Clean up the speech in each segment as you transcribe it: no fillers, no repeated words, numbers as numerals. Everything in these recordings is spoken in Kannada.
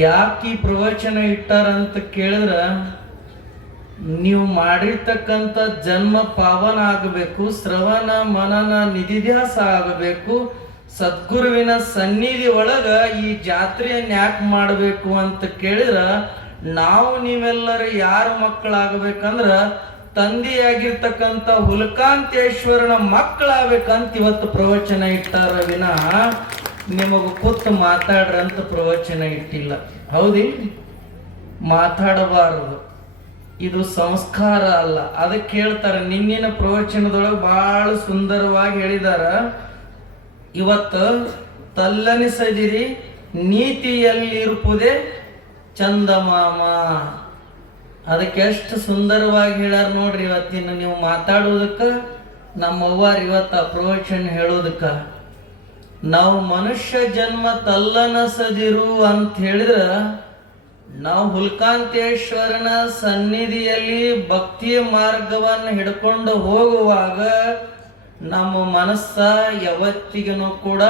ಯಾಕೆ ಈ ಪ್ರವಚನ ಇಟ್ಟಾರಂತ ಕೇಳಿದ್ರ, ನೀವು ಮಾಡಿರ್ತಕ್ಕಂಥ ಜನ್ಮ ಪಾವನ ಆಗಬೇಕು, ಶ್ರವಣ ಮನನ ನಿಧಿಧ್ಯಾಸ ಆಗಬೇಕು, ಸದ್ಗುರುವಿನ ಸನ್ನಿಧಿ ಒಳಗ ಈ ಜಾತ್ರೆಯನ್ನು ಯಾಕೆ ಮಾಡಬೇಕು ಅಂತ ಕೇಳಿದ್ರ, ನಾವು ನೀವೆಲ್ಲರೂ ಯಾರ ಮಕ್ಕಳಾಗಬೇಕಂದ್ರ ತಂದೆಯಾಗಿರ್ತಕ್ಕಂಥ ಹುಲ್ಕಾಂತೇಶ್ವರನ ಮಕ್ಕಳಾಗಬೇಕಂತ ಇವತ್ತು ಪ್ರವಚನ ಇಟ್ಟಾರ ವಿನಃ ನಿಮಗ ಕೂತು ಮಾತಾಡ್ರಿ ಅಂತ ಪ್ರವಚನ ಇಟ್ಟಿಲ್ಲ. ಹೌದಿಲ್ಲ? ಮಾತಾಡಬಾರದು, ಇದು ಸಂಸ್ಕಾರ ಅಲ್ಲ. ಅದಕ್ಕೆ ಹೇಳ್ತಾರೆ, ನಿನ್ನಿನ ಪ್ರವಚನದೊಳಗೆ ಬಹಳ ಸುಂದರವಾಗಿ ಹೇಳಿದಾರ. ಇವತ್ತು ತಲ್ಲನಿಸದಿರಿ ನೀತಿಯಲ್ಲಿರುವುದೇ ಚಂದಮಾಮ. ಅದಕ್ಕೆ ಎಷ್ಟು ಸುಂದರವಾಗಿ ಹೇಳ್ಯಾರ ನೋಡ್ರಿ. ಇವತ್ತಿನ ನೀವು ಮಾತಾಡೋದಕ್ಕ ನಮ್ಮವ್ವಾರು ಇವತ್ತು ಆ ಪ್ರವಚನ ಹೇಳೋದಕ್ಕ, ನಾವು ಮನುಷ್ಯ ಜನ್ಮ ತಲ್ಲನಸದಿರು ಅಂತ ಹೇಳಿದ್ರ, ನಾವು ಹುಲ್ಕಾಂತೇಶ್ವರನ ಸನ್ನಿಧಿಯಲ್ಲಿ ಭಕ್ತಿಯ ಮಾರ್ಗವನ್ನು ಹಿಡ್ಕೊಂಡು ಹೋಗುವಾಗ ನಮ್ಮ ಮನಸ್ಸ ಯಾವತ್ತಿಗೂ ಕೂಡ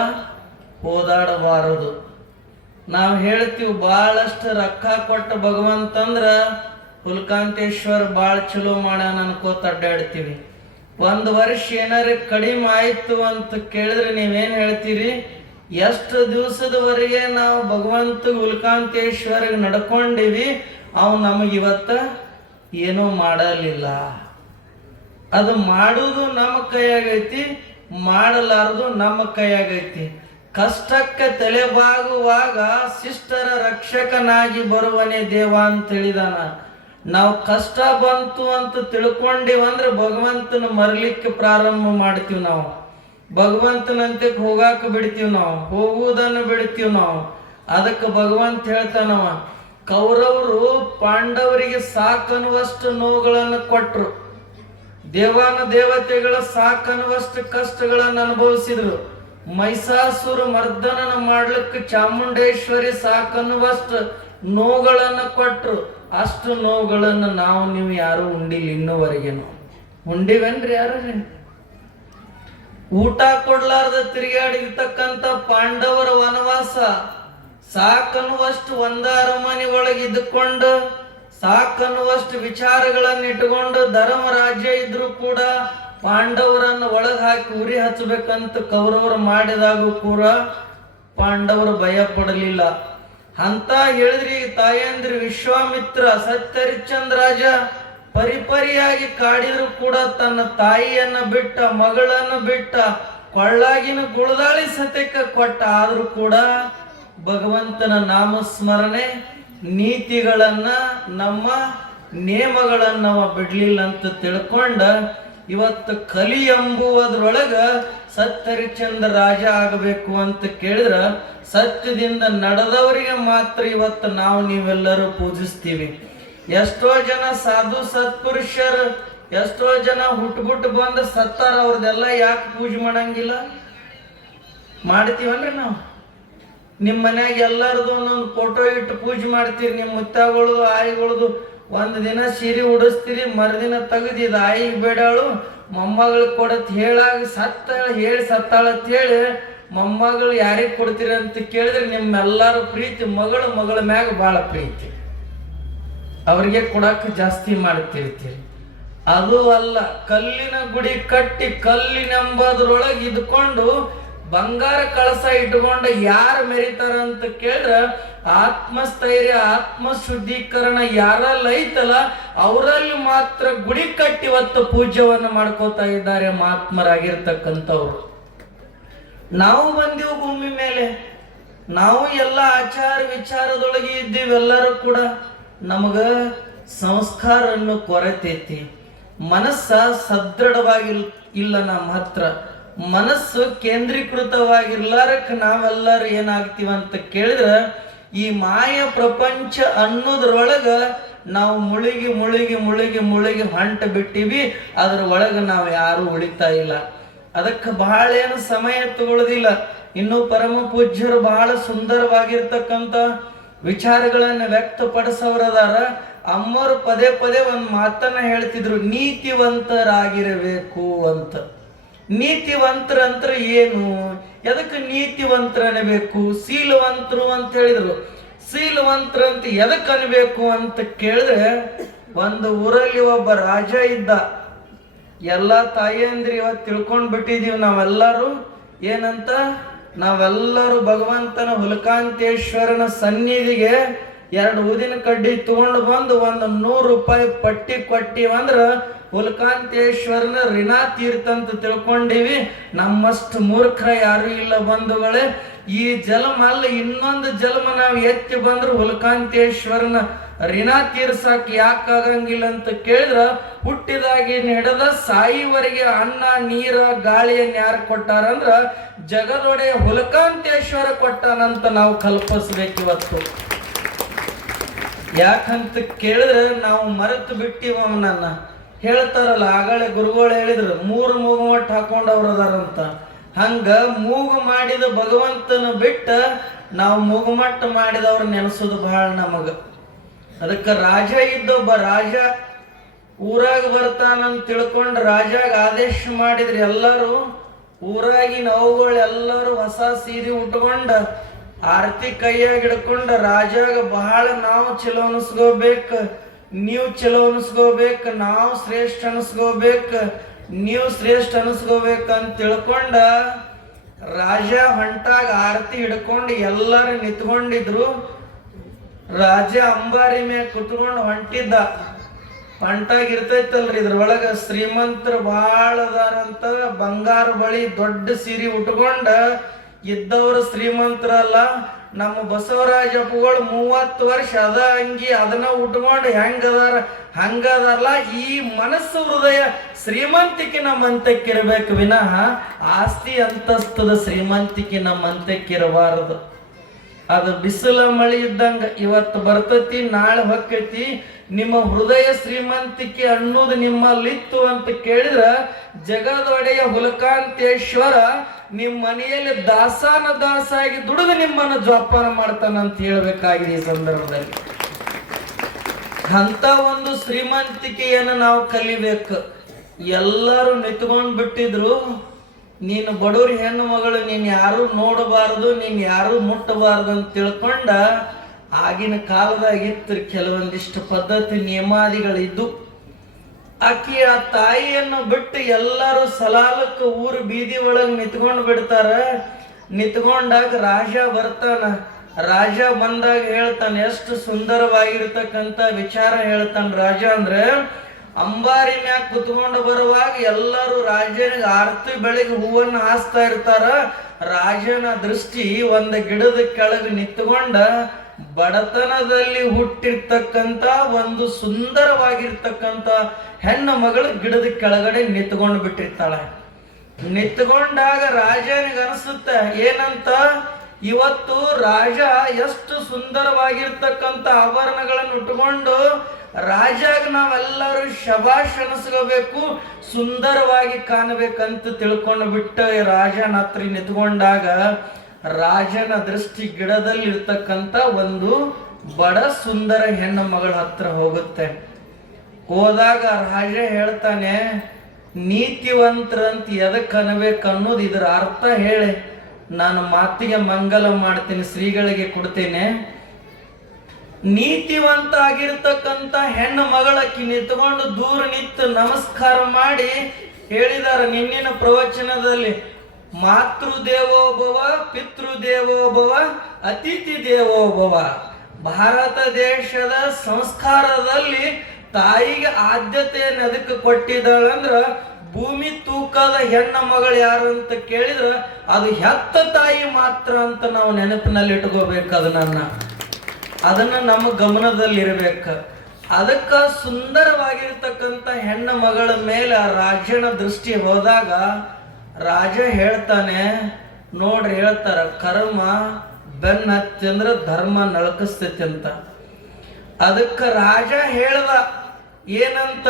ಹೋದಾಡಬಾರದು. ನಾವು ಹೇಳ್ತೀವಿ ಬಹಳಷ್ಟು ರೊಕ್ಕ ಕೊಟ್ಟ ಭಗವಂತಂದ್ರ ಹುಲ್ಕಾಂತೇಶ್ವರ ಭಾಳ ಚಲೋ ಮಾಡ್ಯಾನ ಅನ್ಕೋತ ಅಡ್ಡಾಡ್ತೀವಿ. ಒಂದು ವರ್ಷ ಏನಾರು ಕಡಿಮೆ ಆಯ್ತು ಅಂತ ಕೇಳಿದ್ರೆ ನೀವೇನು ಹೇಳ್ತೀರಿ? ಎಷ್ಟು ದಿವಸದವರೆಗೆ ನಾವು ಭಗವಂತ ಹುಲ್ಕಾಂತೇಶ್ವರಿಗೆ ನಡ್ಕೊಂಡಿವಿ, ಅವು ನಮಗಿವತ್ತ ಏನೂ ಮಾಡಲಿಲ್ಲ. ಅದು ಮಾಡುವುದು ನಮ್ಮ ಕೈಯಾಗೈತಿ, ಮಾಡಲಾರದು ನಮ್ಮ ಕೈಯಾಗೈತಿ. ಕಷ್ಟಕ್ಕೆ ತಲೆಬಾಗುವಾಗ ಶಿಷ್ಟರ ರಕ್ಷಕನಾಗಿ ಬರುವನೇ ದೇವ ಅಂತ ಹೇಳಿದಾನ. ನಾವು ಕಷ್ಟ ಬಂತು ಅಂತ ತಿಳ್ಕೊಂಡಿವಂದ್ರೆ ಭಗವಂತನ ಮರಲಿಕ್ಕೆ ಪ್ರಾರಂಭ ಮಾಡ್ತೀವಿ. ನಾವು ಭಗವಂತನಂತೆ ಹೋಗಾಕ ಬಿಡ್ತೀವಿ, ನಾವು ಹೋಗುವುದನ್ನು ಬಿಡ್ತೀವಿ ನಾವು. ಅದಕ್ಕೆ ಭಗವಂತ ಹೇಳ್ತಾನವ, ಕೌರವರು ಪಾಂಡವರಿಗೆ ಸಾಕನ್ನುವಷ್ಟು ನೋವುಗಳನ್ನು ಕೊಟ್ಟರು, ದೇವಾನ ದೇವತೆಗಳ ಸಾಕನ್ನುವಷ್ಟು ಕಷ್ಟಗಳನ್ನು ಅನುಭವಿಸಿದ್ರು. ಮೈಸಾಸುರ ಮರ್ದನನ ಮಾಡ್ಲಿಕ್ಕೆ ಚಾಮುಂಡೇಶ್ವರಿ ಸಾಕನ್ನುವಷ್ಟು ನೋವುಗಳನ್ನು ಕೊಟ್ಟರು. ಅಷ್ಟು ನೋವುಗಳನ್ನು ನಾವು ನೀವು ಯಾರು ಉಂಡಿಲ್ಲ ಇನ್ನೂವರೆಗೇನು. ಉಂಡಿವೇನ್ರಿ ಯಾರು? ಊಟ ಕೊಡ್ಲಾರ್ದ ತಿರುಗಾಡಿರ್ತಕ್ಕಂಥ ಪಾಂಡವರ ವನವಾಸ ಸಾಕನ್ನುವಷ್ಟು ಒಂದ ಅರಮನೆ ಒಳಗೆ ಇದ್ದುಕೊಂಡು ಸಾಕನ್ನುವಷ್ಟು ವಿಚಾರಗಳನ್ನು ಇಟ್ಟುಕೊಂಡು ಧರ್ಮರಾಜ್ಯ ಇದ್ರು ಕೂಡ ಪಾಂಡವರನ್ನು ಒಳಗೆ ಹಾಕಿ ಉರಿ ಹಚ್ಚಬೇಕಂತ ಕೌರವರು ಮಾಡಿದಾಗೂ ಕೂಡ ಪಾಂಡವರು ಭಯ ಪಡಲಿಲ್ಲ ಅಂತ ಹೇಳಿದ್ರಿ. ತಾಯಂದ್ರಿ ವಿಶ್ವಾಮಿತ್ರ ಸತ್ಯರಿಚಂದ್ರ ರಾಜ ಪರಿಪರಿಯಾಗಿ ಕಾಡಿದ್ರು ಕೂಡ ತನ್ನ ತಾಯಿಯನ್ನ ಬಿಟ್ಟ, ಮಗಳನ್ನು ಬಿಟ್ಟ, ಕೊಳ್ಳಾಗಿನ ಗುಳದಾಳಿ ಸತ್ಯಕ್ಕೆ ಕೊಟ್ಟ. ಆದ್ರೂ ಕೂಡ ಭಗವಂತನ ನಾಮಸ್ಮರಣೆ ನೀತಿಗಳನ್ನ ನಮ್ಮ ನೇಮಗಳನ್ನ ಬಿಡ್ಲಿಲ್ಲ ಅಂತ ತಿಳ್ಕೊಂಡ ಇವತ್ತು ಕಲಿ ಎಂಬುವುದ್ರೊಳಗ ಸತ್ಯರಿಚಂದ್ರ ರಾಜ ಆಗಬೇಕು ಅಂತ ಕೇಳಿದ್ರ ಸತ್ಯದಿಂದ ನಡೆದವರಿಗೆ ಮಾತ್ರ ಇವತ್ತು ನಾವು ನೀವೆಲ್ಲರೂ ಪೂಜಿಸ್ತೀವಿ. ಎಷ್ಟೋ ಜನ ಸಾಧು ಸತ್ಪುರುಷರು ಎಷ್ಟೋ ಜನ ಹುಟ್ಬಿಟ್ಟು ಬಂದು ಸತ್ತಾರ, ಅವ್ರದ್ದೆಲ್ಲ ಯಾಕೆ ಪೂಜೆ ಮಾಡಂಗಿಲ್ಲ? ಮಾಡ್ತೀವನ್ರಿ ನಾವು. ನಿಮ್ಮ ಮನ್ಯಾಗ ಎಲ್ಲರದು ಒಂದೊಂದು ಫೋಟೋ ಇಟ್ಟು ಪೂಜೆ ಮಾಡ್ತೀರಿ. ನಿಮ್ಮ ಮುತ್ತಗಳದು ಆಯಿಗಳದು ಒಂದು ದಿನ ಸೀರೆ ಉಡಿಸ್ತೀರಿ, ಮರುದಿನ ತೆಗೆದು ಇದು ಆಯಿಗೆ ಬೇಡಾಳು ಮೊಮ್ಮಗಳಿಗೆ ಕೊಡತ್ ಹೇಳಾಗ ಹೇಳಿ ಸತ್ತಾಳತ್ ಹೇಳಿ ಮೊಮ್ಮಗಳು ಯಾರಿಗೆ ಕೊಡ್ತೀರಿ ಅಂತ ಕೇಳಿದ್ರೆ ನಿಮ್ಮೆಲ್ಲರೂ ಪ್ರೀತಿ ಮಗಳ ಮ್ಯಾಗ ಭಾಳ ಪ್ರೀತಿ, ಅವ್ರಿಗೆ ಕೊಡಕ್ಕೆ ಜಾಸ್ತಿ ಮಾಡ್ತಿರ್ತೀರಿ. ಅದು ಅಲ್ಲ, ಕಲ್ಲಿನ ಗುಡಿ ಕಟ್ಟಿ ಕಲ್ಲಿನೆಂಬುದ್ರೊಳಗೆ ಇದ್ಕೊಂಡು ಬಂಗಾರ ಕಳಸ ಇಟ್ಕೊಂಡು ಯಾರು ಮೆರಿತಾರ ಅಂತ ಕೇಳಿದ್ರ ಆತ್ಮಸ್ಥೈರ್ಯ ಆತ್ಮ ಶುದ್ಧೀಕರಣ ಯಾರಲ್ಲಿ ಐತಲ್ಲ ಅವರಲ್ಲಿ ಮಾತ್ರ ಗುಡಿ ಕಟ್ಟಿ ಇವತ್ತು ಪೂಜ್ಯವನ್ನು ಮಾಡ್ಕೋತಾ ಇದ್ದಾರೆ ಮಹಾತ್ಮರಾಗಿರ್ತಕ್ಕಂಥವ್ರು. ನಾವು ಬಂದೀವಿ ಭೂಮಿ ಮೇಲೆ, ನಾವು ಎಲ್ಲ ಆಚಾರ ವಿಚಾರದೊಳಗೆ ಇದ್ದೀವಿ. ಎಲ್ಲರೂ ಕೂಡ ನಮಗ ಸಂಸ್ಕಾರ ಅನ್ನೋ ಕೊರತೆ ಐತಿ. ಮನಸ್ಸ ಸದೃಢವಾಗಿ ಇಲ್ಲ. ನಮ್ಮ ಹತ್ರ ಮನಸ್ಸು ಕೇಂದ್ರೀಕೃತವಾಗಿರ್ಲಾರಕ್ಕೆ ನಾವೆಲ್ಲರೂ ಏನಾಗ್ತೀವ ಅಂತ ಕೇಳಿದ್ರೆ ಈ ಮಾಯ ಪ್ರಪಂಚ ಅನ್ನೋದ್ರೊಳಗ ನಾವು ಮುಳುಗಿ ಮುಳುಗಿ ಮುಳುಗಿ ಮುಳುಗಿ ಹೊಂಟ ಬಿಟ್ಟಿವಿ. ಅದ್ರ ಒಳಗೆ ನಾವು ಯಾರು ಉಳಿತಾ ಇಲ್ಲ. ಅದಕ್ಕೆ ಬಹಳ ಏನು ಸಮಯ ತಗೊಳ್ಳೋದಿಲ್ಲ. ಇನ್ನು ಪರಮ ಪೂಜ್ಯರು ಬಹಳ ಸುಂದರವಾಗಿರ್ತಕ್ಕಂಥ ವಿಚಾರಗಳನ್ನು ವ್ಯಕ್ತಪಡಿಸೋರದಾರ. ಅಮ್ಮರು ಪದೇ ಪದೇ ಒಂದು ಮಾತನ್ನ ಹೇಳ್ತಿದ್ರು, ನೀತಿವಂತರಾಗಿರಬೇಕು ಅಂತ. ನೀತಿವಂತರಂತ್ರ ಏನು? ಎದಕ್ಕೆ ನೀತಿವಂತರ ಅನ್ನಬೇಕು? ಶೀಲವಂತರು ಅಂತ ಹೇಳಿದ್ರು. ಶೀಲವಂತರಂತ ಎದಕ್ ಅನ್ಬೇಕು ಅಂತ ಕೇಳಿದ್ರೆ, ಒಂದು ಊರಲ್ಲಿ ಒಬ್ಬ ರಾಜ ಇದ್ದ. ಎಲ್ಲ ತಾಯಿಯಂದ್ರಿ ಇವತ್ತು ತಿಳ್ಕೊಂಡ್ ಬಿಟ್ಟಿದೀವಿ ನಾವೆಲ್ಲರೂ ಏನಂತ, ನಾವೆಲ್ಲರೂ ಭಗವಂತನ ಹುಲಕಾಂತೇಶ್ವರನ ಸನ್ನಿಧಿಗೆ 2 ಊದಿನ ಕಡ್ಡಿ ತಗೊಂಡು ಬಂದು ಒಂದು 100 ರೂಪಾಯಿ ಪಟ್ಟಿ ಕೊಟ್ಟಿವಂದ್ರ ಹುಲಕಾಂತೇಶ್ವರನ ಋಣ ತೀರ್ಥಂತ ತಿಳ್ಕೊಂಡಿವಿ. ನಮ್ಮಷ್ಟು ಮೂರ್ಖರ ಯಾರು ಇಲ್ಲ ಬಂಧುಗಳೇ. ಈ ಜನ್ಮ ಅಲ್ಲ, ಇನ್ನೊಂದು ಜನ್ಮ ನಾವು ಎತ್ತಿ ಬಂದ್ರು ಹುಲಕಾಂತೇಶ್ವರನ ಋಣ ತೀರ್ಸಕ್ ಯಾಕಾಗಂಗಿಲ್ಲ ಅಂತ ಕೇಳಿದ್ರ, ಹುಟ್ಟಿದಾಗಿನ ಹಿಡಿದ ಸಾಯಿವರೆಗೆ ಅನ್ನ ನೀರ ಗಾಳಿಯನ್ನ ಯಾರು ಕೊಟ್ಟಾರಂದ್ರ ಜಗದೊಡೆಯ ಹುಲಕಾಂತೇಶ್ವರ ಕೊಟ್ಟಾನಂತ ನಾವು ಕಲ್ಪಿಸ್ಬೇಕಿವತ್ತು. ಯಾಕಂತ ಕೇಳಿದ್ರೆ ನಾವು ಮರೆತು ಬಿಟ್ಟಿವ ಅವನನ್ನ. ಹೇಳ್ತಾರಲ್ಲ, ಆಗಳೇ ಗುರುಗಳು ಹೇಳಿದ್ರು 3 ಮೂಗುಮಟ್ಟು ಹಾಕೊಂಡವ್ರದಾರಂತ. ಹಂಗ ಮೂಗು ಮಾಡಿದ ಭಗವಂತನ ಬಿಟ್ಟ ನಾವು ಮೂಗುಮಟ್ಟು ಮಾಡಿದವ್ರ ನೆನೆಸೋದು ಬಹಳ ನಮಗ. ಅದಕ್ಕೆ ರಾಜ ಇದ್ದೊಬ್ಬ ರಾಜ ಊರಾಗ ಬರ್ತಾನಂತ ತಿಳ್ಕೊಂಡು ರಾಜಾಗ ಆದೇಶ ಮಾಡಿದ್ರಿ. ಎಲ್ಲರೂ ಊರಾಗಿನ ಅವುಗಳು ಎಲ್ಲರೂ ಹೊಸ ಸೀರೆ ಉಟ್ಕೊಂಡ ಆರತಿ ಕೈಯಾಗ ಹಿಡ್ಕೊಂಡ ರಾಜಾಗ ಬಹಳ ನಾವು ಚಲೋ ಅನಿಸ್ಕೋಬೇಕು, ನೀವು ಚಲೋ ಅನಿಸ್ಕೋಬೇಕು, ನಾವು ಶ್ರೇಷ್ಠ ಅನಿಸ್ಕೋಬೇಕು, ನೀವು ಶ್ರೇಷ್ಠ ಅನಿಸ್ಕೋಬೇಕಂತ ತಿಳ್ಕೊಂಡ ರಾಜ ಹೊಂಟಾಗ ಆರತಿ ಹಿಡ್ಕೊಂಡು ಎಲ್ಲರೂ ನಿಂತ್ಕೊಂಡಿದ್ರು. ರಾಜ ಅಂಬಾರಿ ಮ್ಯಾಗ ಕುತ್ಕೊಂಡು ಹೊಂಟಿದ್ದ. ಹೊಂಟಾಗ ಇರ್ತೈತಲ್ರಿ ಇದ್ರೊಳಗ ಶ್ರೀಮಂತರು ಬಾಳ ಅದಾರಂತ. ಬಂಗಾರ ಬಳಿ ದೊಡ್ಡ ಸೀರೆ ಉಟ್ಕೊಂಡ ಇದ್ದವರು ಶ್ರೀಮಂತರಲ್ಲ. ನಮ್ಮ ಬಸವರಾಜಪ್ಪಗಳು 30 ವರ್ಷ ಅದ ಅಂಗಿ ಅದನ್ನ ಉಟ್ಕೊಂಡು ಹೆಂಗದಾರ ಹಂಗದಾರಲ್ಲ. ಈ ಮನಸ್ಸು ಹೃದಯ ಶ್ರೀಮಂತಿಕೆ ನಮ್ಮಂತಕ್ಕಿರ್ಬೇಕು ವಿನಃ ಆಸ್ತಿ ಅಂತಸ್ತದ ಶ್ರೀಮಂತಿಕೆ ನಮ್ಮಂತಕ್ಕಿರಬಾರದು. ಅದು ಬಿಸಿಲ ಮಳಿ ಇದ್ದಂಗ, ಇವತ್ತು ಬರ್ತತಿ ನಾಳೆ ಹೊಕ್ಕೈತಿ. ನಿಮ್ಮ ಹೃದಯ ಶ್ರೀಮಂತಿಕೆ ಅನ್ನೋದು ನಿಮ್ಮಲ್ಲಿತ್ತು ಅಂತ ಕೇಳಿದ್ರ ಜಗದೊಡೆಯ ಹುಲಕಾಂತೇಶ್ವರ ನಿಮ್ಮ ಮನೆಯಲ್ಲಿ ದಾಸಾನ ದಾಸಾಗಿ ದುಡಿದು ನಿಮ್ಮನ್ನು ಜೋಪಾನ ಮಾಡ್ತಾನಂತ ಹೇಳ್ಬೇಕಾಗಿದೆ ಈ ಸಂದರ್ಭದಲ್ಲಿ. ಅಂತ ಒಂದು ಶ್ರೀಮಂತಿಕೆಯನ್ನು ನಾವು ಕಲಿಬೇಕು. ಎಲ್ಲರೂ ನಿಂತ್ಕೊಂಡ್ ಬಿಟ್ಟಿದ್ರು. ನೀನು ಬಡವ್ರ ಹೆಣ್ಣು ಮಗಳು, ನೀನ್ ಯಾರು ನೋಡಬಾರದು, ನೀನ್ ಯಾರು ಮುಟ್ಟಬಾರದು ಅಂತ ತಿಳ್ಕೊಂಡ ಆಗಿನ ಕಾಲದಾಗಿತ್ತು ಕೆಲವೊಂದಿಷ್ಟು ಪದ್ಧತಿ ನಿಯಮಾದಿಗಳಿದ್ದು. ಆಕಿ ಆ ತಾಯಿಯನ್ನು ಬಿಟ್ಟು ಎಲ್ಲರೂ ಸಲಾಲಕ್ಕೆ ಊರು ಬೀದಿ ಒಳಗೆ ನಿಂತ್ಕೊಂಡು ಬಿಡ್ತಾರ. ನಿಂತ್ಕೊಂಡಾಗ ರಾಜ ಬರ್ತಾನ. ರಾಜ ಬಂದಾಗ ಹೇಳ್ತಾನೆ, ಎಷ್ಟು ಸುಂದರವಾಗಿರ್ತಕ್ಕಂಥ ವಿಚಾರ ಹೇಳ್ತಾನ ರಾಜ. ಅಂದ್ರೆ ಅಂಬಾರಿ ಮ್ಯಾಗ ಕುತ್ಕೊಂಡು ಬರುವಾಗ ಎಲ್ಲರೂ ರಾಜನಿಗೆ ಆರತಿ ಬೆಳಗ್ಗೆ ಹೂವನ್ನು ಹಾಸ್ತಾ ಇರ್ತಾರ. ರಾಜನ ದೃಷ್ಟಿ ಒಂದು ಗಿಡದ ಕೆಳಗೆ ನಿಂತ್ಕೊಂಡ ಬಡತನದಲ್ಲಿ ಹುಟ್ಟಿರ್ತಕ್ಕಂಥ ಒಂದು ಸುಂದರವಾಗಿರ್ತಕ್ಕಂಥ ಹೆಣ್ಣು ಮಗಳು ಗಿಡದ ಕೆಳಗಡೆ ನಿಂತ್ಕೊಂಡು ಬಿಟ್ಟಿರ್ತಾಳೆ. ನಿಂತ್ಕೊಂಡಾಗ ರಾಜನಿಗೆ ಅನಿಸುತ್ತ ಏನಂತ, ಇವತ್ತು ರಾಜ ಎಷ್ಟು ಸುಂದರವಾಗಿರ್ತಕ್ಕಂಥ ಆಭರಣಗಳನ್ನು ಉಟ್ಕೊಂಡು ರಾಜಾಗ ನಾವೆಲ್ಲರೂ ಶಬಾಷ್ ಅನಿಸ್ಕೋಬೇಕು, ಸುಂದರವಾಗಿ ಕಾಣಬೇಕಂತ ತಿಳ್ಕೊಂಡು ಬಿಟ್ಟ ರಾಜನ ಹತ್ರ ನಿಂತ್ಕೊಂಡಾಗ ರಾಜನ ದೃಷ್ಟಿ ಗಿಡದಲ್ಲಿ ಇರ್ತಕ್ಕಂಥ ಒಂದು ಬಡ ಸುಂದರ ಹೆಣ್ಣು ಮಗಳ ಹತ್ರ ಹೋಗುತ್ತೆ. ಹೋದಾಗ ರಾಜ ಹೇಳ್ತಾನೆ, ನೀತಿವಂತರಂತ ಎದಕ್ಕೆ ಅನ್ಬೇಕು ಅನ್ನೋದು ಇದರ ಅರ್ಥ ಹೇಳಿ ನಾನು ಮಾತಿಗೆ ಮಂಗಲ ಮಾಡ್ತೀನಿ, ಶ್ರೀಗಳಿಗೆ ಕೊಡ್ತೇನೆ. ನೀತಿವಂತ ಆಗಿರ್ತಕ್ಕಂಥ ಹೆಣ್ಣು ಮಗಳಕ್ಕಿ ನಿಂತ್ಕೊಂಡು ದೂರ ನಿಂತು ನಮಸ್ಕಾರ ಮಾಡಿ ಹೇಳಿದಾರ ನಿನ್ನಿನ ಪ್ರವಚನದಲ್ಲಿ, ಮಾತೃ ದೇವೋಭವ, ಪಿತೃ ದೇವೋಭವ, ಅತಿಥಿ ದೇವೋಭವ. ಭಾರತ ದೇಶದ ಸಂಸ್ಕಾರದಲ್ಲಿ ತಾಯಿಗೆ ಆದ್ಯತೆಯನ್ನು ಅದಕ್ಕೆ ಕೊಟ್ಟಿದ್ದಾಳಂದ್ರ, ಭೂಮಿ ತೂಕದ ಹೆಣ್ಣ ಮಗಳು ಯಾರು ಅಂತ ಕೇಳಿದ್ರ ಅದು ಹೆತ್ತ ತಾಯಿ ಮಾತ್ರ ಅಂತ ನಾವು ನೆನಪಿನಲ್ಲಿ ಇಟ್ಕೋಬೇಕು. ಅದನ್ನ ನಮ್ಮ ಗಮನದಲ್ಲಿರ್ಬೇಕು. ಅದಕ್ಕ ಸುಂದರವಾಗಿರ್ತಕ್ಕಂಥ ಹೆಣ್ಣ ಮಗಳ ಮೇಲೆ ಆ ರಾಜನ ದೃಷ್ಟಿ ಹೋದಾಗ ರಾಜ ಹೇಳ್ತಾನೆ, ನೋಡ್ರಿ ಹೇಳ್ತಾರ, ಕರ್ಮ ಬೆನ್ನ ಹತ್ತಿ ಅಂದ್ರ ಧರ್ಮ ನಳಕಸ್ತೈತಿ ಅಂತ. ಅದಕ್ಕ ರಾಜ ಹೇಳ್ದ ಏನಂತ,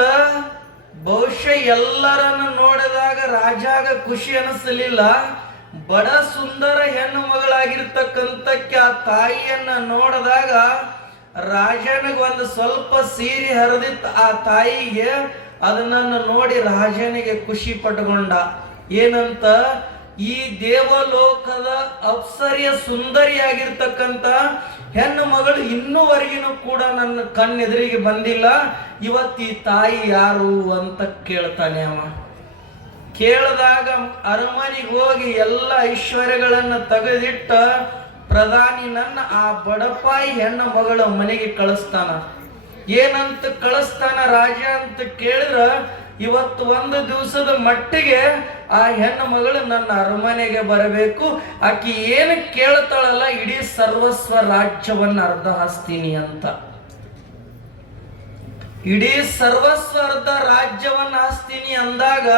ಬಹುಶಃ ಎಲ್ಲರನ್ನು ನೋಡಿದಾಗ ರಾಜಾಗ ಖುಷಿ ಅನಿಸಲಿಲ್ಲ. ಬಡ ಸುಂದರ ಹೆಣ್ಣು ಮಗಳಾಗಿರ್ತಕ್ಕಂಥಕ್ಕೆ ಆ ತಾಯಿಯನ್ನ ನೋಡಿದಾಗ ರಾಜನಿಗೆ ಒಂದು ಸ್ವಲ್ಪ ಸೀರೆ ಹರಿದಿತ್ತು. ಆ ತಾಯಿಗೆ ಅದನ್ನ ನೋಡಿ ರಾಜನಿಗೆ ಖುಷಿ ಪಟ್ಕೊಂಡ. ಏನಂತ, ಈ ದೇವಲೋಕದ ಅಪ್ಸರಿಯ ಸುಂದರಿಯಾಗಿರ್ತಕ್ಕಂಥ ಹೆಣ್ಣು ಮಗಳು ಇನ್ನೂವರೆಗಿನೂ ಕೂಡ ನನ್ನ ಕಣ್ಣೆದುರಿಗೆ ಬಂದಿಲ್ಲ. ಇವತ್ತು ಈ ತಾಯಿ ಯಾರು ಅಂತ ಕೇಳ್ತಾನೆ ಅವ. ಕೇಳಿದಾಗ ಅರಮನೆಗೆ ಹೋಗಿ ಎಲ್ಲ ಐಶ್ವರ್ಯಗಳನ್ನು ತೆಗೆದಿಟ್ಟ ಪ್ರಧಾನಿ ನನ್ನ ಆ ಬಡಪಾಯಿ ಹೆಣ್ಣು ಮಗಳ ಮನೆಗೆ ಕಳಿಸ್ತಾನ. ಏನಂತ ಕಳಿಸ್ತಾನ ರಾಜ ಅಂತ ಕೇಳಿದ್ರ, ಇವತ್ತು ಒಂದು ದಿವಸದ ಮಟ್ಟಿಗೆ ಆ ಹೆಣ್ಣು ಮಗಳು ನನ್ನ ಅರಮನೆಗೆ ಬರಬೇಕು. ಆಕಿ ಏನು ಕೇಳ್ತಾಳಲ್ಲ, ಇಡೀ ಸರ್ವಸ್ವ ರಾಜ್ಯವನ್ನ ಅರ್ಧ ಹಾಸ್ತೀನಿ ಅಂತ. ಇಡೀ ಸರ್ವಸ್ವ ಅರ್ಧ ರಾಜ್ಯವನ್ನ ಹಾಸ್ತೀನಿ ಅಂದಾಗ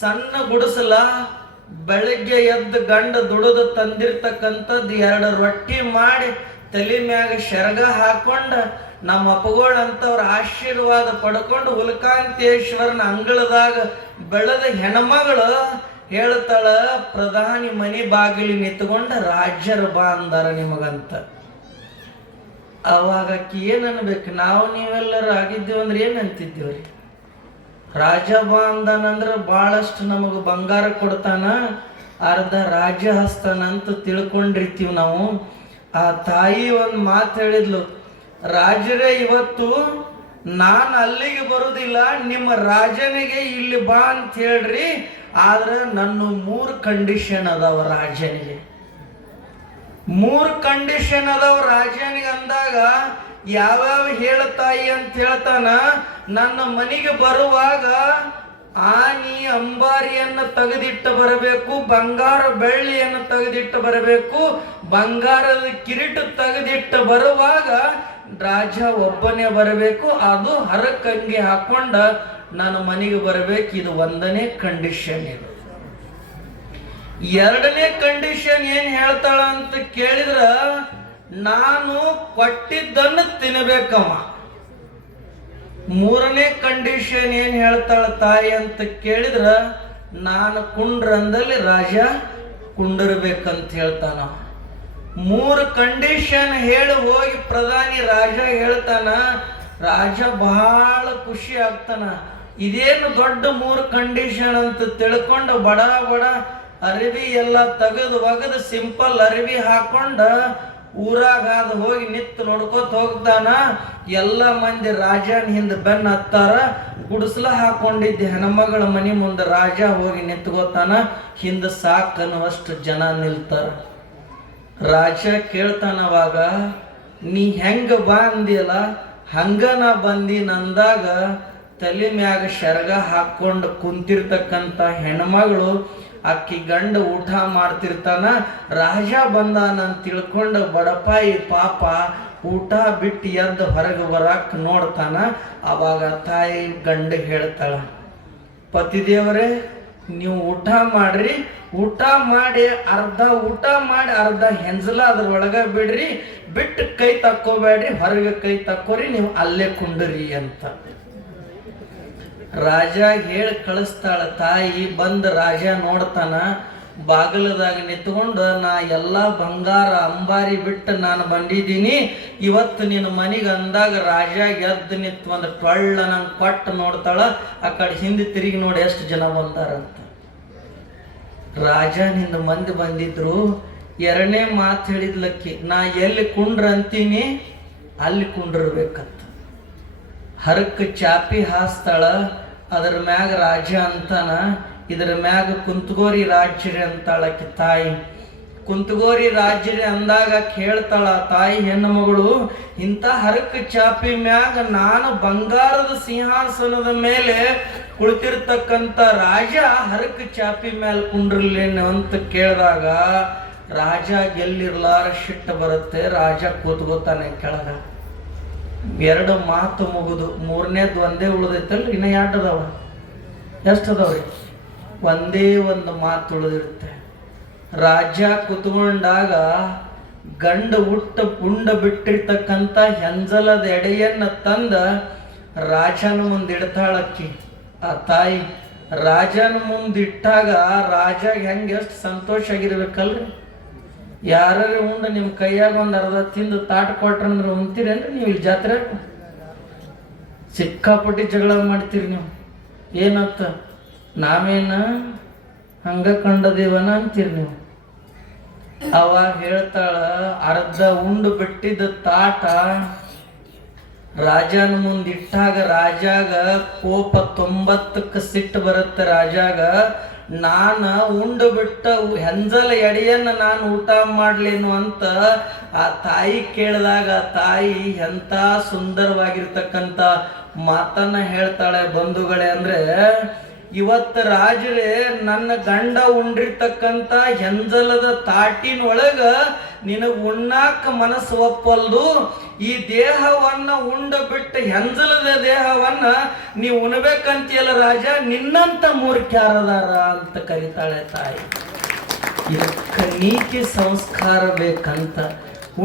ಸಣ್ಣ ಗುಡಿಸಲ ಬೆಳಗ್ಗೆ ಎದ್ದು ಗಂಡ ದುಡಿದು ತಂದಿರ್ತಕ್ಕಂಥದ್ದು 2 ರೊಟ್ಟಿ ಮಾಡಿ ತಲೆ ಮ್ಯಾಗ ಶರ್ಗ ಹಾಕೊಂಡ ನಮ್ಮ ಅಪ್ಪಗಳಂತವ್ರ ಆಶೀರ್ವಾದ ಪಡ್ಕೊಂಡು ಹುಲಕಾಂತೇಶ್ವರನ ಅಂಗಳದಾಗ ಬೆಳೆದ ಹೆಣ್ಮಗಳು ಹೇಳ್ತಾಳ, ಪ್ರಧಾನಿ ಮನಿ ಬಾಗಿಲಿ ನಿಂತ್ಕೊಂಡ ರಾಜ್ಯರ ಬಾ ಅಂದಾರ ನಿಮಗಂತ. ಅವಾಗ ಏನ್ ಅನ್ಬೇಕು, ನಾವು ನೀವೆಲ್ಲರೂ ಆಗಿದ್ದೇವೆ ಅಂದ್ರೆ ಏನ್ ಅಂತಿದ್ದೀವ್ರಿ? ರಾಜ ಬಾ ಅಂದಾನಂದ್ರ ಬಹಳಷ್ಟು ನಮಗ ಬಂಗಾರ ಕೊಡ್ತಾನ, ಅರ್ಧ ರಾಜ್ಯ ಹಸ್ತಾನ ಅಂತ ತಿಳ್ಕೊಂಡಿರ್ತೀವಿ ನಾವು. ಆ ತಾಯಿ ಒಂದು ಮಾತು ಹೇಳಿದ್ಲು, ರಾಜರೇ ಇವತ್ತು ನಾನು ಅಲ್ಲಿಗೆ ಬರುದಿಲ್ಲ, ನಿಮ್ಮ ರಾಜನಿಗೆ ಇಲ್ಲಿ ಬಾ ಅಂತ ಹೇಳ್ರಿ. ಆದ್ರೆ ನನ್ನ 3 ಕಂಡೀಷನ್ ಅದಾವ ರಾಜನಿಗೆ. 3 ಕಂಡೀಷನ್ ಅದಾವ ರಾಜನಿಗೆ ಅಂದಾಗ ಯಾವ್ಯಾವ ಹೇಳ್ತಾಯಿ ಅಂತ ಹೇಳ್ತಾನ. ನನ್ನ ಮನೆಗೆ ಬರುವಾಗ ಆನಿ ಅಂಬಾರಿಯನ್ನು ತೆಗೆದಿಟ್ಟು ಬರಬೇಕು, ಬಂಗಾರ ಬೆಳ್ಳಿಯನ್ನು ತೆಗೆದಿಟ್ಟು ಬರಬೇಕು, ಬಂಗಾರದ ಕಿರೀಟ ತೆಗೆದಿಟ್ಟು ಬರುವಾಗ ರಾಜ ಒಬ್ಬನೇ ಬರಬೇಕು, ಅದು ಹರಕಂಗಿ ಹಾಕೊಂಡ ನನ್ನ ಮನೆಗೆ ಬರಬೇಕು. ಇದು 1ನೇ ಕಂಡೀಷನ್. ಇದು 2ನೇ ಕಂಡೀಷನ್ ಏನ್ ಹೇಳ್ತಾಳ ಅಂತ ಕೇಳಿದ್ರ, ನಾನು ಕೊಟ್ಟಿದ್ದನ್ನು ತಿನ್ನಬೇಕಮ್ಮ. 3ನೇ ಕಂಡೀಷನ್ ಏನ್ ಹೇಳ್ತಾಳ ತಾಯಿ ಅಂತ ಕೇಳಿದ್ರ, ನಾನು ಕುಂಡ್ರಂದಲ್ಲಿ ರಾಜ ಕುಂಡಿರ್ಬೇಕಂತ ಹೇಳ್ತಾನ. 3 ಕಂಡೀಷನ್ ಹೇಳಿ ಹೋಗಿ ಪ್ರಧಾನಿ ರಾಜ ಹೇಳ್ತಾನ. ರಾಜ ಬಹಳ ಖುಷಿ ಆಗ್ತಾನ. ಇದೇನು ದೊಡ್ಡ 3 ಕಂಡೀಷನ್ ಅಂತ ತಿಳ್ಕೊಂಡು ಬಡ ಬಡ ಅರಿವಿ ಎಲ್ಲ ತೆಗೆದು ಒಗದು ಸಿಂಪಲ್ ಅರಿವಿ ಹಾಕೊಂಡ ಊರಾಗ ಅದು ಹೋಗಿ ನಿತ್ತು ನೋಡ್ಕೋತ ಹೋಗ್ತಾನ. ಎಲ್ಲ ಮಂದಿ ರಾಜನ ಹಿಂದೆ ಬೆನ್ನ ಹತ್ತಾರ. ಗುಡಿಸಲ ಹಾಕೊಂಡಿದ್ದ ಹೆಣ್ಮಗಳ ಮನೆ ಮುಂದೆ ರಾಜ ಹೋಗಿ ನಿಂತ್ಕೋತಾನ. ಹಿಂದೆ ಸಾಕನ್ನುವಷ್ಟು ಜನ ನಿಲ್ತಾರ. ರಾಜ ಕೇಳ್ತಾನವಾಗ, ನೀ ಹೆಂಗ ಬಾ ಅಂದಿಯಲ್ಲ ಹಂಗ ನಾ ಬಂದಿನಂದಾಗ ತಲೆ ಮ್ಯಾಗ ಶರ್ಗ ಹಾಕೊಂಡು ಕುಂತಿರ್ತಕ್ಕಂಥ ಹೆಣ್ಮಗಳು ಅಕ್ಕಿ ಗಂಡ ಊಟ ಮಾಡ್ತಿರ್ತಾನ. ರಾಜ ಬಂದಾನ ಅಂತ ತಿಳ್ಕೊಂಡು ಬಡಪಾಯಿ ಪಾಪ ಊಟ ಬಿಟ್ಟು ಎದ್ದು ಹೊರಗೆ ಬರಾಕ್ ನೋಡ್ತಾನ. ಅವಾಗ ತಾಯಿ ಗಂಡ ಹೇಳ್ತಾಳ, ಪತಿದೇವರೇ ನೀವು ಊಟ ಮಾಡ್ರಿ, ಊಟ ಮಾಡಿ ಅರ್ಧ ಹೆಂಜಲ ಅದ್ರೊಳಗ ಬಿಡ್ರಿ, ಬಿಟ್ಟು ಕೈ ತಕ್ಕೋಬೇಡ್ರಿ, ಹೊರಗೆ ಕೈ ತಕ್ಕೋರಿ, ನೀವು ಅಲ್ಲೇ ಕುಂಡ್ರಿ ಅಂತ ರಾಜ ಹೇಳಿ ಕಳಿಸ್ತಾಳ. ತಾಯಿ ಬಂದ ರಾಜ ನೋಡ್ತಾನ. ಬಾಗಿಲದಾಗ ನಿಂತ್ಕೊಂಡು, ನಾ ಎಲ್ಲ ಬಂಗಾರ ಅಂಬಾರಿ ಬಿಟ್ಟು ನಾನು ಬಂದಿದ್ದೀನಿ, ಇವತ್ತು ನಿನ್ನ ಮನೆಗೆ ಅಂದಾಗ ರಾಜ ಎದ್ದು ನಿಂತು ಒಂದು ಟೊಳ್ಳ ನಂಗೆ ಕೊಟ್ಟು ನೋಡ್ತಾಳ. ಆ ಕಡೆ ಹಿಂದೆ ತಿರುಗಿ ನೋಡಿ ಎಷ್ಟು ಜನ ಬಂದಾರಂತ. ರಾಜ ನಿಂದ ಮಂದಿ ಬಂದಿದ್ರು. 2ನೇ ಮಾತು ಹೇಳಿದ್ಲಕ್ಕಿ, ನಾ ಎಲ್ಲಿ ಕುಂಡ್ರ ಅಂತೀನಿ ಅಲ್ಲಿ ಕುಂಡ್ರಬೇಕಂತ. ಹರಕ್ ಚಾಪಿ ಹಾಸ್ತಾಳ. ಅದರ ಮ್ಯಾಗ ರಾಜ ಅಂತಾನ, ಇದರ ಮ್ಯಾಗ ಕುಂತಗೋರಿ ರಾಜ್ಯರಿ ಅಂತಾಳಕಿ ತಾಯಿ. ಕುಂತಗೋರಿ ರಾಜ್ಯರಿ ಅಂದಾಗ ಕೇಳ್ತಾಳ ತಾಯಿ ಹೆಣ್ಣು ಮಗಳು, ಇಂಥ ಹರಕ್ ಚಾಪಿ ಮ್ಯಾಗ ನಾನು ಬಂಗಾರದ ಸಿಂಹಾಸನದ ಮೇಲೆ ಕುಳಿತಿರ್ತಕ್ಕಂಥ ರಾಜ ಹರಕ್ ಚಾಪಿ ಮೇಲೆ ಕುಂಡ್ರಲೇನು ಅಂತ ಕೇಳಿದಾಗ ರಾಜ ಗೆಲ್ಲಿರ್ಲಾರ ಸಿಟ್ಟು ಬರುತ್ತೆ. ರಾಜ ಕೂತ್ಕೋತಾನೆ ಕೆಳಗ. 2 ಮಾತು ಮುಗಿದು 3ನೇದು ಒಂದೇ ಉಳಿದೈತಲ್ರಿ, ಇನ್ನ 2 ಅದಾವ. ಎಷ್ಟು ಅದಾವ್ರಿ? ಒಂದೇ ಒಂದು ಮಾತು ಉಳಿದಿರುತ್ತೆ. ರಾಜ ಕುತ್ಕೊಂಡಾಗ ಗಂಡ ಉಂಡ ಬಿಟ್ಟಿರ್ತಕ್ಕಂಥ ಹೆಂಜಲದ ಎಡೆಯನ್ನ ತಂದ ರಾಜನ ಮುಂದಿಡ್ತಾಳಕ್ಕಿ ಆ ತಾಯಿ. ರಾಜನ ಮುಂದಿಟ್ಟಾಗ ರಾಜ ಹೆಂಗೆ ಎಷ್ಟು ಸಂತೋಷ ಆಗಿರ್ಬೇಕಲ್ರಿ. ಯಾರು ಉಂಡು ನಿಮ್ಮ ಕೈಯಾಗ ಒಂದು ಅರ್ಧ ತಿಂದು ತಾಟ ಕೊಟ್ರಂದ್ರೆ ಉಣ್ತೀರೇನ್ರಿ ನೀವು? ಇಲ್ಲಿ ಜಾತ್ರೆ ಸಿಕ್ಕಾಪಟ್ಟಿ ಜಗಳ ಮಾಡ್ತೀರಿ ನೀವು. ಏನಂತ ನಾವೇನ ಹಂಗ ಕಂಡದೇವನ ಅಂತೀರಿ ನೀವು. ಅವಾಗ ಹೇಳ್ತಾಳ, ಅರ್ಧ ಉಂಡು ಬಿಟ್ಟಿದ್ದ ತಾಟ ರಾಜನ ಮುಂದಿಟ್ಟಾಗ ರಾಜಾಗ ಕೋಪ 90ಕ್ಕೆ ಸಿಟ್ಟು ಬರುತ್ತೆ. ರಾಜಾಗ ನಾನು ಉಂಡು ಬಿಟ್ಟ ಹೆಂಜಲ ಎಡೆಯನ್ನ ನಾನು ಊಟ ಮಾಡ್ಲೇನು ಅಂತ ಆ ತಾಯಿ ಕೇಳಿದಾಗ ತಾಯಿ ಎಂತ ಸುಂದರವಾಗಿರ್ತಕ್ಕಂಥ ಮಾತನ್ನ ಹೇಳ್ತಾಳೆ ಬಂಧುಗಳೇ. ಅಂದ್ರೆ ಇವತ್ತು ರಾಜರೇ, ನನ್ನ ಗಂಡ ಉಂಡಿರ್ತಕ್ಕಂಥ ಹೆಂಜಲದ ತಾಟಿನೊಳಗ ನಿನಗೆ ಉಣ್ಣಾಕ ಮನಸ್ಸು ಒಪ್ಪಲ್ದು, ಈ ದೇಹವನ್ನ ಉಂಡ ಬಿಟ್ಟು ಹೆಂಜಲದ ದೇಹವನ್ನ ನೀವು ಉಣ್ಬೇಕಂತೀಯಲ್ಲ ರಾಜ, ನಿನ್ನಂತ ಮೂರ್ಖ್ಯಾರದಾರ ಅಂತ ಕರೀತಾಳೆ ತಾಯಿ. ಇದಕ್ಕೆ ನೀತಿ ಸಂಸ್ಕಾರ ಬೇಕಂತ.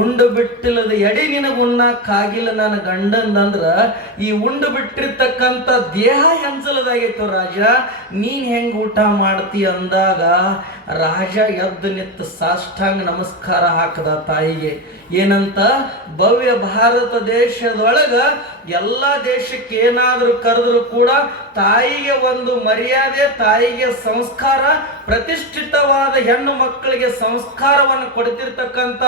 ಉಂಡು ಬಿಟ್ಟಿಲ್ಲದ ಎಡೆ ನಿನಗೆ ಉಣ್ಣಕ್ಕಾಗಿಲ್ಲ ನನ್ನ ಗಂಡಂದಂದ್ರ ಈ ಉಂಡು ಬಿಟ್ಟಿರ್ತಕ್ಕಂಥ ದೇಹ ಹೆಂಚಲದಾಗೈತು ರಾಜ, ನೀನ್ ಹೆಂಗ್ ಊಟ ಮಾಡ್ತಿ ಅಂದಾಗ ರಾಜ ಎದ್ದು ನಿಂತು ಸಾಷ್ಟಾಂಗ ನಮಸ್ಕಾರ ಹಾಕದ ತಾಯಿಗೆ. ಏನಂತ, ಭವ್ಯ ಭಾರತ ದೇಶದೊಳಗ ಎಲ್ಲ ದೇಶಕ್ಕೆ ಏನಾದರೂ ಕರೆದ್ರು ಕೂಡ ತಾಯಿಗೆ ಒಂದು ಮರ್ಯಾದೆ, ತಾಯಿಗೆ ಸಂಸ್ಕಾರ, ಪ್ರತಿಷ್ಠಿತವಾದ ಹೆಣ್ಣು ಮಕ್ಕಳಿಗೆ ಸಂಸ್ಕಾರವನ್ನು ಕೊಡ್ತಿರ್ತಕ್ಕಂಥ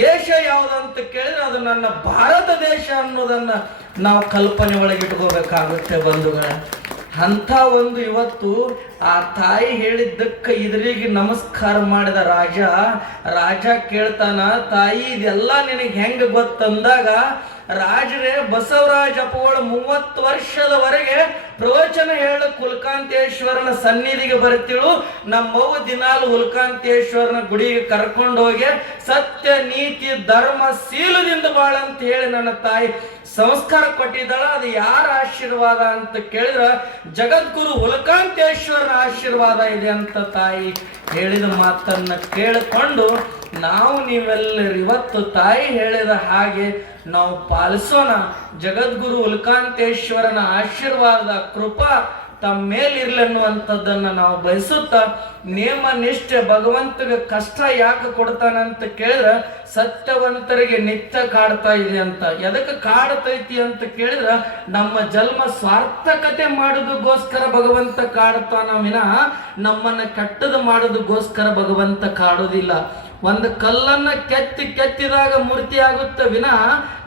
ದೇಶ ಯಾವುದಂತ ಕೇಳಿದ್ರೆ ಅದು ನನ್ನ ಭಾರತ ದೇಶ ಅನ್ನೋದನ್ನ ನಾವು ಕಲ್ಪನೆ ಒಳಗೆ ಇಟ್ಕೋಬೇಕಾಗುತ್ತೆ ಬಂಧುಗಳ. ಅಂತ ಒಂದು ಇವತ್ತು ಆ ತಾಯಿ ಹೇಳಿದ್ದಕ್ಕೆ ಇದರಿಗೆ ನಮಸ್ಕಾರ ಮಾಡಿದ ರಾಜ ಕೇಳ್ತಾನ, ತಾಯಿ ಇದೆಲ್ಲ ನಿನಗೆ ಹೆಂಗ ಗೊತ್ತಂದಾಗ ರಾಜರೇ, ಬಸವರಾಜ ಅಪ್ಪಗಳು 30 ವರ್ಷದವರೆಗೆ ಪ್ರವಚನ ಹೇಳ ಹುಲ್ಕಾಂತೇಶ್ವರನ ಸನ್ನಿಧಿಗೆ ಬರ್ತಿಳು. ನಮ್ಮವ್ವ ದಿನಾಲು ಹುಲ್ಕಾಂತೇಶ್ವರನ ಗುಡಿಗೆ ಕರ್ಕೊಂಡು ಹೋಗಿ ಸತ್ಯ ನೀತಿ ಧರ್ಮ ಶೀಲದಿಂದ ಬಾಳ ಅಂತ ಹೇಳಿ ನನ್ನ ತಾಯಿ ಸಂಸ್ಕಾರ ಕೊಟ್ಟಿದ್ದಾಳ. ಅದು ಯಾರ ಆಶೀರ್ವಾದ ಅಂತ ಕೇಳಿದ್ರ ಜಗದ್ಗುರು ಹುಲ್ಕಾಂತೇಶ್ವರನ ಆಶೀರ್ವಾದ ಇದೆ ಅಂತ ತಾಯಿ ಹೇಳಿದ ಮಾತನ್ನ ಕೇಳಿಕೊಂಡು ನಾವು ನೀವೆಲ್ಲರೂ ಇವತ್ತು ತಾಯಿ ಹೇಳಿದ ಹಾಗೆ ನಾವು ಪಾಲಿಸೋಣ. ಜಗದ್ಗುರು ಹುಲ್ಕಾಂತೇಶ್ವರನ ಆಶೀರ್ವಾದ ಕೃಪಾ ತಮ್ಮ ಮೇಲಿರ್ಲಿ ಅನ್ನುವಂಥದ್ದನ್ನ ನಾವು ಬಯಸುತ್ತಾ, ನೇಮ ನಿಷ್ಠೆ ಭಗವಂತಗೆ ಕಷ್ಟ ಯಾಕೆ ಕೊಡ್ತಾನಂತ ಕೇಳಿದ್ರೆ ಸತ್ಯವಂತರಿಗೆ ನಿತ್ಯ ಕಾಡ್ತಾ ಇದೆ ಅಂತ. ಎದಕ್ಕೆ ಕಾಡ್ತೈತಿ ಅಂತ ಕೇಳಿದ್ರೆ ನಮ್ಮ ಜನ್ಮ ಸ್ವಾರ್ಥಕತೆ ಮಾಡೋದಕ್ಕೋಸ್ಕರ ಭಗವಂತ ಕಾಡ್ತಾನ ವಿನಃ ನಮ್ಮನ್ನ ಕೆಟ್ಟದು ಮಾಡೋದಕ್ಕೋಸ್ಕರ ಭಗವಂತ ಕಾಡೋದಿಲ್ಲ. ಒಂದು ಕಲ್ಲನ್ನ ಕೆತ್ತಿದಾಗ ಮೂರ್ತಿ ಆಗುತ್ತೆ ವಿನಃ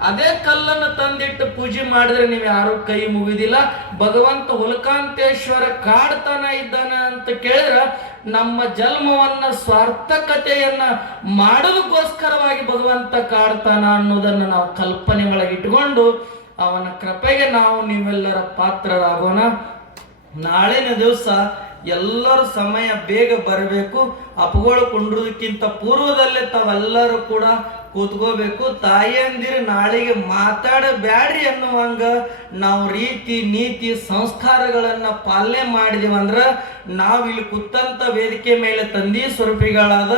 ಅದೇ ಕಲ್ಲನ್ನು ತಂದಿಟ್ಟು ಪೂಜೆ ಮಾಡಿದ್ರೆ ನೀವು ಯಾರು ಕೈ ಮುಗಿದಿಲ್ಲ. ಭಗವಂತ ಹುಲ್ಕಾಂತೇಶ್ವರ ಕಾಡ್ತಾನ ಇದ್ದಾನ ಅಂತ ಕೇಳಿದ್ರೆ ನಮ್ಮ ಜನ್ಮವನ್ನ ಸ್ವಾರ್ಥಕತೆಯನ್ನ ಮಾಡೋದಕ್ಕೋಸ್ಕರವಾಗಿ ಭಗವಂತ ಕಾಡ್ತಾನ ಅನ್ನೋದನ್ನು ನಾವು ಕಲ್ಪನೆ ಒಳಗೆ ಇಟ್ಕೊಂಡು ಅವನ ಕೃಪೆಗೆ ನಾವು ನೀವೆಲ್ಲರ ಪಾತ್ರರಾಗೋಣ. ನಾಳಿನ ದಿವಸ ಎಲ್ಲರೂ ಸಮಯ ಬೇಗ ಬರಬೇಕು. ಅಪ್ಪಗಳು ಕುಂಡ್ರೋದಕ್ಕಿಂತ ಪೂರ್ವದಲ್ಲೇ ತಾವೆಲ್ಲರೂ ಕೂಡ ಕೂತ್ಕೋಬೇಕು. ತಾಯಿಯಂದಿರು ನಾಳೆಗೆ ಮಾತಾಡಬ್ಯಾಡ್ರಿ ಅನ್ನುವಂಗ ನಾವು ರೀತಿ ನೀತಿ ಸಂಸ್ಕಾರಗಳನ್ನ ಪಾಲನೆ ಮಾಡಿದೀವಂದ್ರ ನಾವು ಇಲ್ಲಿ ಕೂತಂತ ವೇದಿಕೆ ಮೇಲೆ ತಂದಿ ಸ್ವರೂಪಿಗಳಾದ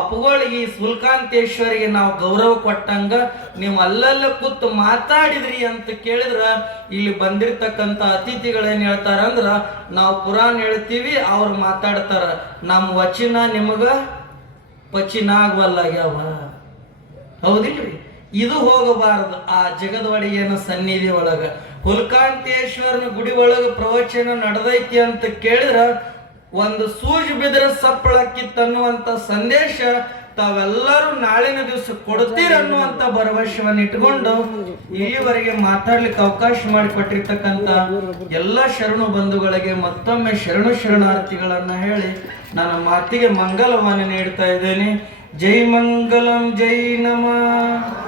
ಅಪ್ಪಗಳಿಗೆ ಹುಲ್ಕಾಂತೇಶ್ವರಿಗೆ ನಾವು ಗೌರವ ಕೊಟ್ಟಂಗ ನೀವು ಅಲ್ಲೆಲ್ಲ ಕೂತು ಮಾತಾಡಿದ್ರಿ ಅಂತ ಕೇಳಿದ್ರ ಇಲ್ಲಿ ಬಂದಿರ್ತಕ್ಕಂಥ ಅತಿಥಿಗಳೇನ್ ಹೇಳ್ತಾರ ಅಂದ್ರ ನಾವು ಪುರಾಣ ಹೇಳ್ತೀವಿ, ಅವ್ರು ಮಾತಾಡ್ತಾರ, ನಮ್ಮ ವಚನ ನಿಮಗ ಪಚಿನ ಆಗ್ವಲ್ಲಾಗ್ಯಾವ. ಹೌದಿಲ್ರಿ? ಇದು ಹೋಗಬಾರದು. ಆ ಜಗದೊಡೆಯನ ಸನ್ನಿಧಿ ಒಳಗ ಹುಲ್ಕಾಂತೇಶ್ವರನ ಗುಡಿ ಒಳಗ ಪ್ರವಚನ ನಡೆದೈತಿ ಅಂತ ಕೇಳಿದ್ರ ಒಂದು ಸೂಜಿ ಬಿದ್ರ ಸಪ್ಪಳಕ್ಕಿತ್ತನ್ನುವಂತ ಸಂದೇಶ ತಾವೆಲ್ಲರೂ ನಾಳಿನ ದಿವಸ ಕೊಡ್ತೀರ ಅನ್ನುವಂತ ಭರವಸೆಯನ್ನು ಇಟ್ಕೊಂಡು ಇಲ್ಲಿವರೆಗೆ ಮಾತಾಡ್ಲಿಕ್ಕೆ ಅವಕಾಶ ಮಾಡಿಕೊಟ್ಟಿರ್ತಕ್ಕಂಥ ಎಲ್ಲ ಶರಣು ಬಂಧುಗಳಿಗೆ ಮತ್ತೊಮ್ಮೆ ಶರಣಾರ್ಥಿಗಳನ್ನ ಹೇಳಿ ನನ್ನ ಮಾತಿಗೆ ಮಂಗಲವನ್ನು ನೀಡ್ತಾ ಇದ್ದೇನೆ. ಜೈ ಮಂಗಲಂ, ಜೈ ನಮಃ.